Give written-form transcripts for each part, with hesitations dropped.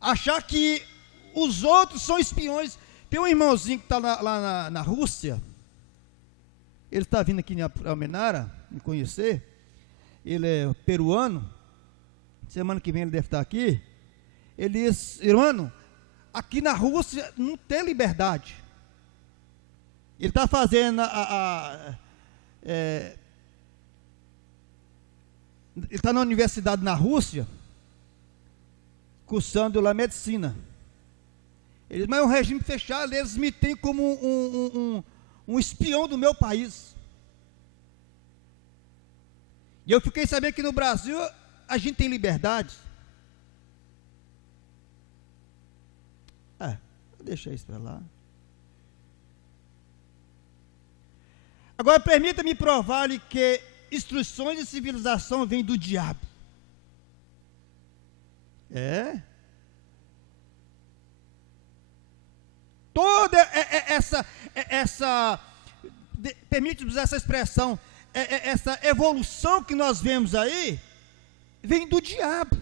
achar que os outros são espiões. Tem um irmãozinho que está lá na Rússia, ele está vindo aqui em Almenara, me conhecer, ele é peruano, semana que vem ele deve estar aqui. Ele disse: irmão, aqui na Rússia não tem liberdade. Ele está fazendo ele está na universidade na Rússia, cursando lá medicina. Ele diz: mas é um regime fechado, eles me têm como um espião do meu país. E eu fiquei sabendo que no Brasil a gente tem liberdade. Vou deixar isso para lá. Agora permita-me provar-lhe que instruções de civilização vêm do diabo. Toda permite-nos essa expressão, essa evolução que nós vemos aí, vem do diabo.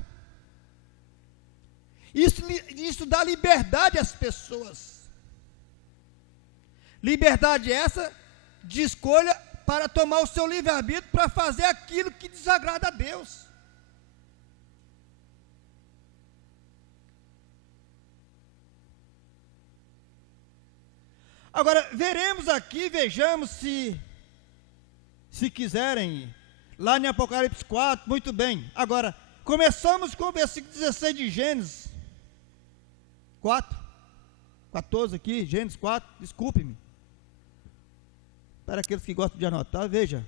Isso dá liberdade às pessoas. Liberdade essa de escolha para tomar o seu livre-arbítrio para fazer aquilo que desagrada a Deus. Agora, vejamos se quiserem, lá em Apocalipse 4, muito bem. Agora, começamos com o versículo 16 de Gênesis 4, 14 aqui, Gênesis 4, desculpe-me. Para aqueles que gostam de anotar, veja.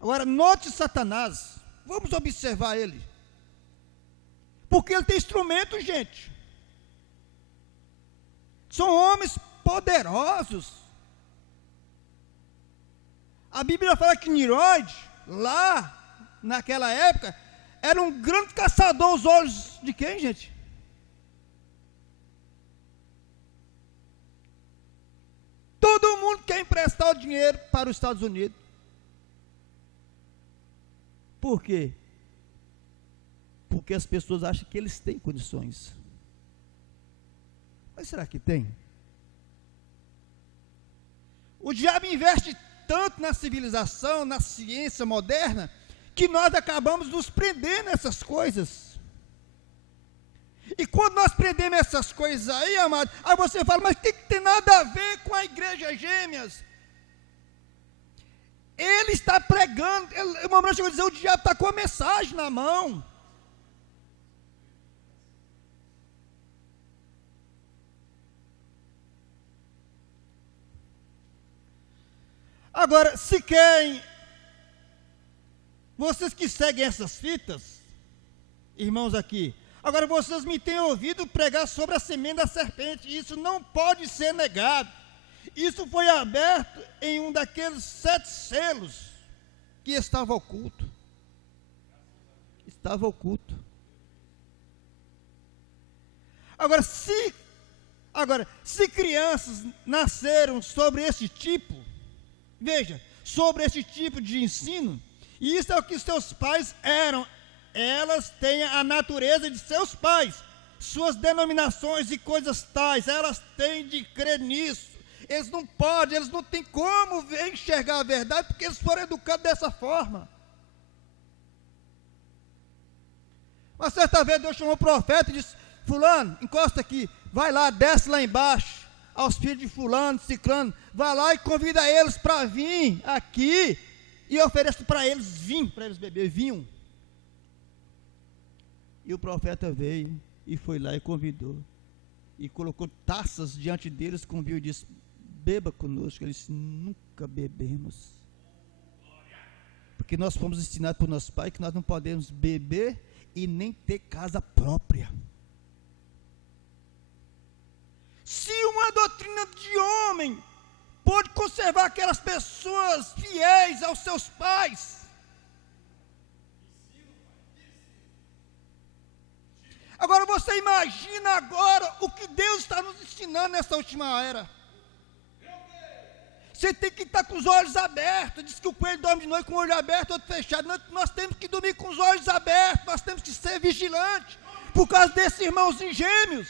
Agora, note Satanás, vamos observar ele. Porque ele tem instrumento, gente. São homens poderosos. A Bíblia fala que Nimrod, lá naquela época, era um grande caçador aos olhos de quem, gente? Todo mundo quer emprestar o dinheiro para os Estados Unidos. Por quê? Porque as pessoas acham que eles têm condições. Mas será que tem? O diabo investe tanto na civilização, na ciência moderna, que nós acabamos nos prendendo nessas coisas. E quando nós prendemos essas coisas aí, amado, aí você fala: mas o que tem nada a ver com a igreja Gêmeas? Ele está pregando, o momento chegou a dizer: o diabo está com a mensagem na mão. Agora, se querem, vocês que seguem essas fitas, irmãos aqui, agora vocês me têm ouvido pregar sobre a semente da serpente, isso não pode ser negado. Isso foi aberto em um daqueles 7 selos que estava oculto. Estava oculto. Agora, se crianças nasceram sobre esse tipo, veja, sobre esse tipo de ensino, e isso é o que seus pais eram, elas têm a natureza de seus pais, suas denominações e coisas tais, elas têm de crer nisso. Eles não podem, eles não têm como enxergar a verdade, porque eles foram educados dessa forma. Uma certa vez Deus chamou o profeta e disse: fulano, encosta aqui, vai lá, desce lá embaixo, aos filhos de fulano, ciclano, vai lá e convida eles para vir aqui, e oferece para eles vinho, para eles beber vinho. E o profeta veio, e foi lá e convidou, e colocou taças diante deles com vinho, e disse: beba conosco. Eles disse: nunca bebemos, porque nós fomos ensinados por nosso pai que nós não podemos beber e nem ter casa própria. Se uma doutrina de homem pode conservar aquelas pessoas fiéis aos seus pais, agora você imagina agora o que Deus está nos ensinando nessa última era. Você tem que estar com os olhos abertos. Diz que o coelho dorme de noite com o olho aberto, outro fechado. Nós temos que dormir com os olhos abertos, nós temos que ser vigilantes, por causa desses irmãozinhos gêmeos,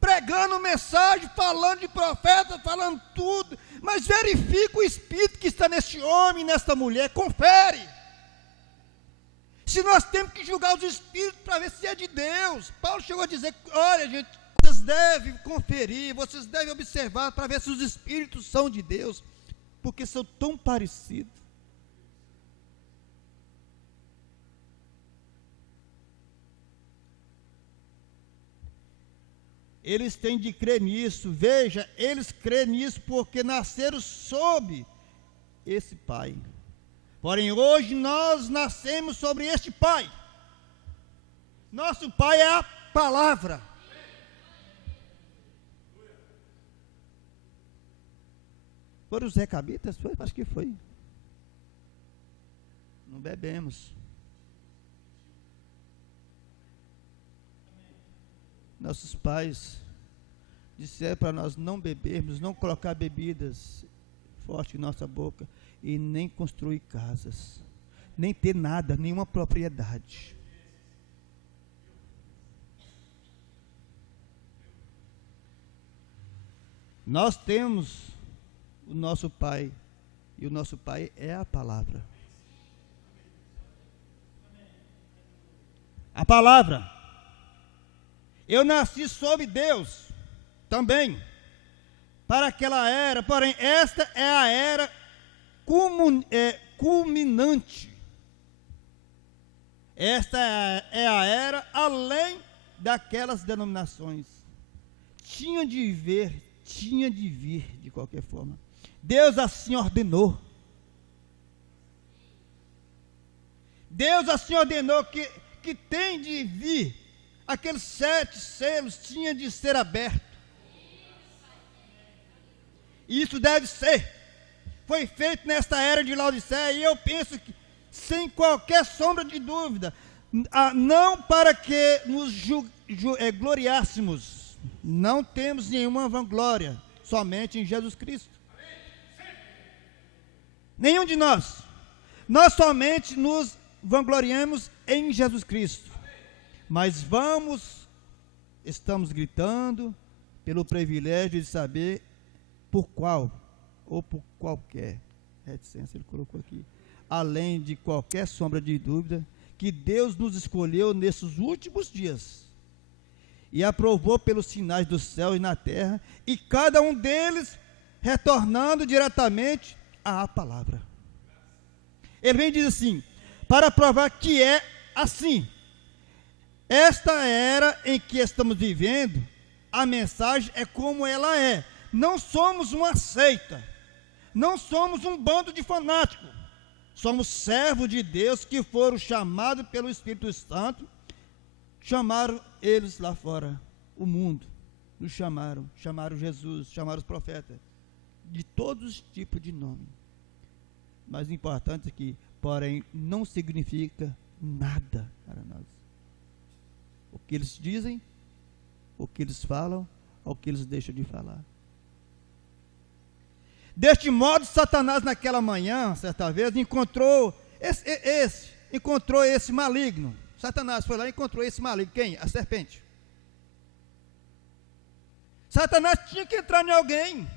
pregando mensagem, falando de profeta, falando tudo, mas verifica o espírito que está nesse homem, nesta mulher, confere. Se nós temos que julgar os espíritos para ver se é de Deus. Paulo chegou a dizer, olha gente, vocês devem conferir, vocês devem observar para ver se os espíritos são de Deus, porque são tão parecidos. Eles têm de crer nisso. Veja, eles creem nisso porque nasceram sob esse Pai. Porém, hoje nós nascemos sobre este Pai. Nosso Pai é a palavra. Foram os recabitas? Foi? Acho que foi. Não bebemos. Nossos pais disseram para nós não bebermos, não colocar bebidas fortes em nossa boca e nem construir casas, nem ter nada, nenhuma propriedade. Nós temos o nosso Pai, e o nosso Pai é a palavra. A palavra. Eu nasci sob Deus também, para aquela era, porém esta é a era culminante. Esta é a era além daquelas denominações. Tinha de vir de qualquer forma. Deus assim ordenou. Deus assim ordenou que tem de vir. Aqueles 7 selos tinham de ser abertos. Isso deve ser. Foi feito nesta era de Laodiceia, e eu penso que, sem qualquer sombra de dúvida, não para que nos gloriássemos, não temos nenhuma vanglória, somente em Jesus Cristo. Nenhum de nós. Nós somente nos vangloriamos em Jesus Cristo. Mas estamos gritando pelo privilégio de saber por qual, ou por qualquer reticência, ele colocou aqui, além de qualquer sombra de dúvida, que Deus nos escolheu nesses últimos dias, e aprovou pelos sinais do céu e na terra, e cada um deles retornando diretamente à palavra. Ele vem e diz assim, para provar que é assim. Esta era em que estamos vivendo, a mensagem é como ela é. Não somos uma seita, não somos um bando de fanáticos, somos servos de Deus que foram chamados pelo Espírito Santo. Chamaram eles lá fora, o mundo, nos chamaram Jesus, chamaram os profetas, de todos os tipos de nome. Mas o importante é que, porém, não significa nada para nós. O que eles dizem, o que eles falam, o que eles deixam de falar. Deste modo, Satanás naquela manhã, certa vez, encontrou esse maligno. Satanás foi lá e encontrou esse maligno. Quem? A serpente. Satanás tinha que entrar em alguém.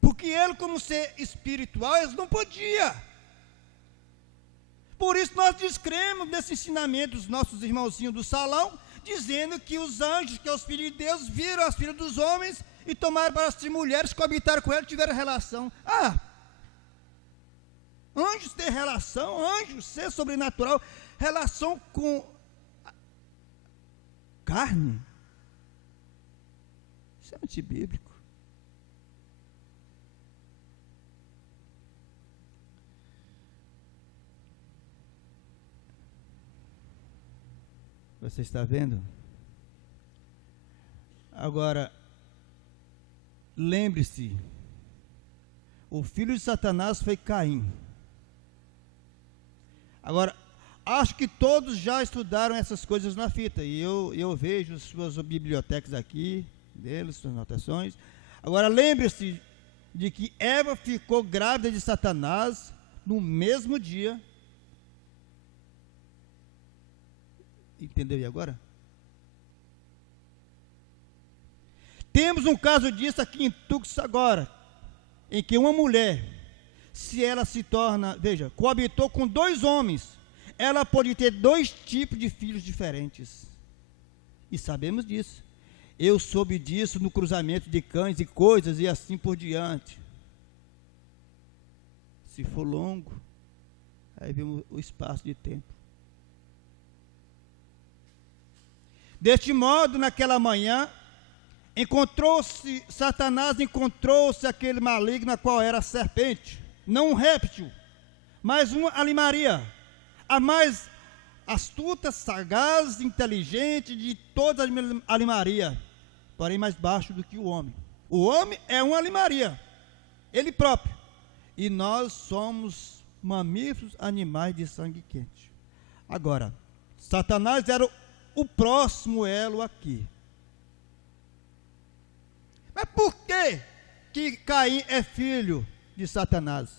Porque ele, como ser espiritual, ele não podia. Por isso nós descremos desse ensinamento dos nossos irmãozinhos do salão, dizendo que os anjos, que é os filhos de Deus, viram as filhas dos homens e tomaram para si mulheres, coabitaram com elas e tiveram relação. Anjos ter relação, anjos ser sobrenatural, relação com carne. Isso é antibíblico. Você está vendo? Agora, lembre-se, o filho de Satanás foi Caim. Agora, acho que todos já estudaram essas coisas na fita, e eu vejo suas bibliotecas aqui, deles, suas anotações. Agora, lembre-se de que Eva ficou grávida de Satanás no mesmo dia entendeu e agora? Temos um caso disso aqui em Tux agora, em que uma mulher, se ela se torna, veja, coabitou com 2 homens, ela pode ter 2 tipos de filhos diferentes. E sabemos disso. Eu soube disso no cruzamento de cães e coisas e assim por diante. Se for longo, aí vemos o espaço de tempo. Deste modo, naquela manhã, Satanás encontrou-se aquele maligno, a qual era a serpente, não um réptil, mas uma alimaria, a mais astuta, sagaz, inteligente de toda a alimaria, porém mais baixo do que o homem. O homem é uma alimaria, ele próprio, e nós somos mamíferos, animais de sangue quente. Agora, Satanás era o próximo elo aqui. Mas por que Caim é filho de Satanás?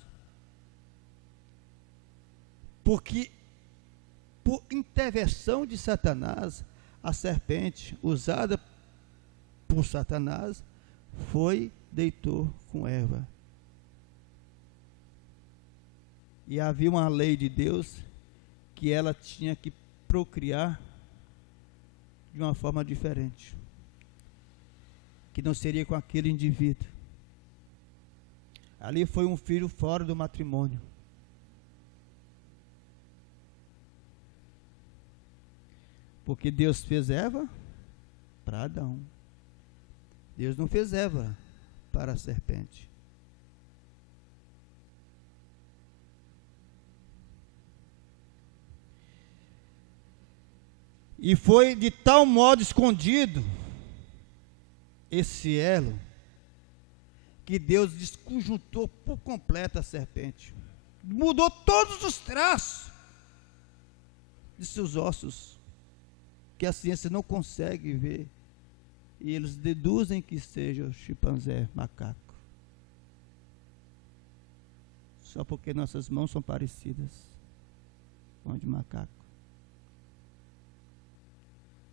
Porque, por intervenção de Satanás, a serpente usada por Satanás deitou com Eva. E havia uma lei de Deus que ela tinha que procriar de uma forma diferente, que não seria com aquele indivíduo. Ali foi um filho fora do matrimônio. Porque Deus fez Eva para Adão. Deus não fez Eva para a serpente. E foi de tal modo escondido esse elo, que Deus desconjuntou por completo a serpente. Mudou todos os traços de seus ossos, que a ciência não consegue ver. E eles deduzem que seja o chimpanzé, macaco. Só porque nossas mãos são parecidas com a de macaco.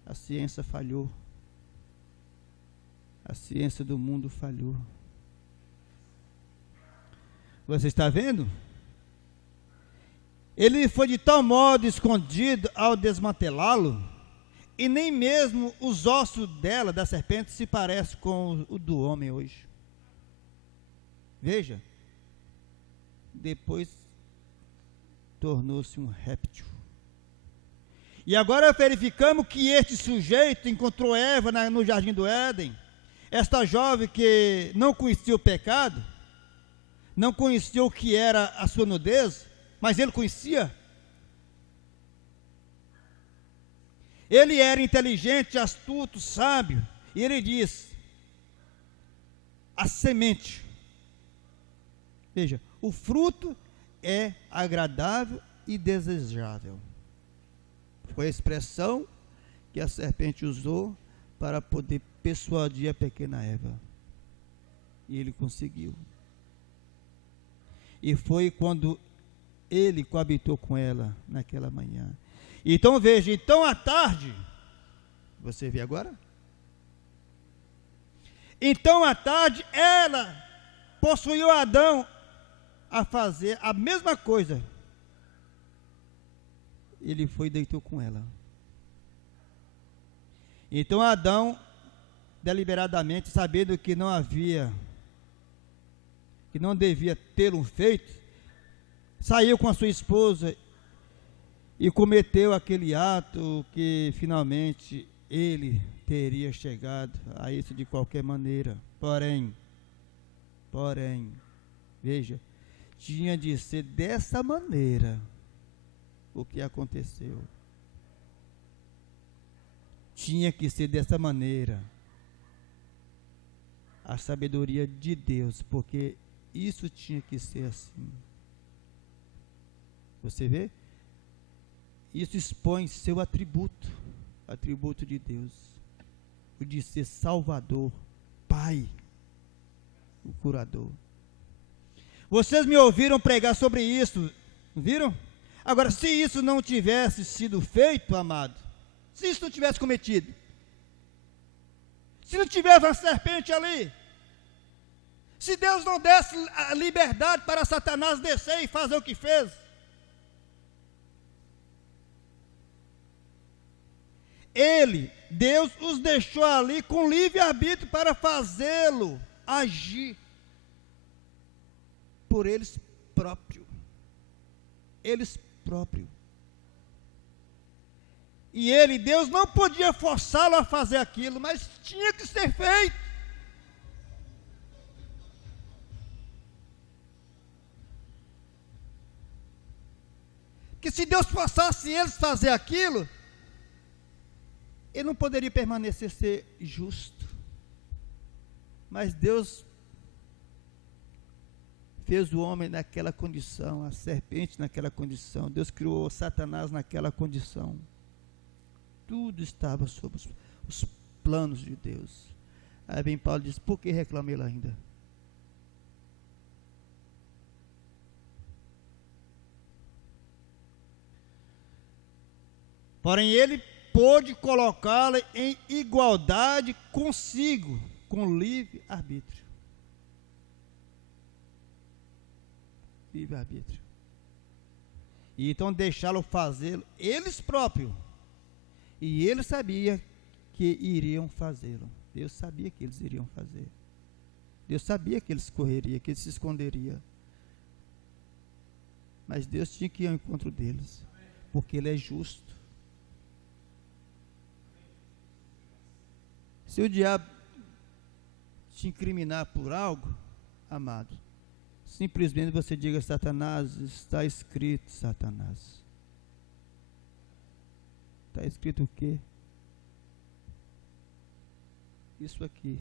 A ciência falhou. A ciência do mundo falhou. Você está vendo? Ele foi de tal modo escondido ao desmantelá-lo, e nem mesmo os ossos dela, da serpente, se parecem com o do homem hoje. Veja, depois tornou-se um réptil. E agora verificamos que este sujeito encontrou Eva no jardim do Éden, esta jovem que não conhecia o pecado, não conhecia o que era a sua nudez, mas ele conhecia. Ele era inteligente, astuto, sábio, e ele diz: a semente. Veja, o fruto é agradável e desejável. Foi a expressão que a serpente usou para poder persuadir a pequena Eva. E ele conseguiu. E foi quando ele coabitou com ela naquela manhã. Então veja, então à tarde, você vê agora? Então à tarde ela possuiu Adão a fazer a mesma coisa. Ele foi e deitou com ela. Então Adão, deliberadamente, sabendo que não devia tê-lo feito, saiu com a sua esposa e cometeu aquele ato que finalmente ele teria chegado a isso de qualquer maneira. Porém, veja, tinha de ser dessa maneira o que aconteceu. Tinha que ser dessa maneira a sabedoria de Deus, porque isso tinha que ser assim. Você vê? Isso expõe seu atributo de Deus, o de ser Salvador, Pai, o curador. Vocês me ouviram pregar sobre isso, viram? Agora, se isso não tivesse sido feito, amado, se isso não tivesse cometido? Se não tivesse uma serpente ali? Se Deus não desse a liberdade para Satanás descer e fazer o que fez? Deus os deixou ali com livre-arbítrio para fazê-lo agir por eles próprios. Eles próprios. E Deus não podia forçá-lo a fazer aquilo, mas tinha que ser feito. Que se Deus forçasse eles a fazer aquilo, ele não poderia permanecer ser justo. Mas Deus fez o homem naquela condição, a serpente naquela condição, Deus criou Satanás naquela condição. Tudo estava sob os planos de Deus. Aí vem Paulo e diz, por que reclamá-lo ainda? Porém ele pôde colocá-la em igualdade consigo, com livre-arbítrio. Livre-arbítrio. E então deixá-lo fazê-lo eles próprios. E ele sabia que iriam fazê-lo. Deus sabia que eles iriam fazer. Deus sabia que eles correriam, que eles se esconderiam. Mas Deus tinha que ir ao encontro deles, porque Ele é justo. Se o diabo te incriminar por algo, amado, simplesmente você diga, Satanás, está escrito, Satanás. Está escrito o quê? Isso aqui.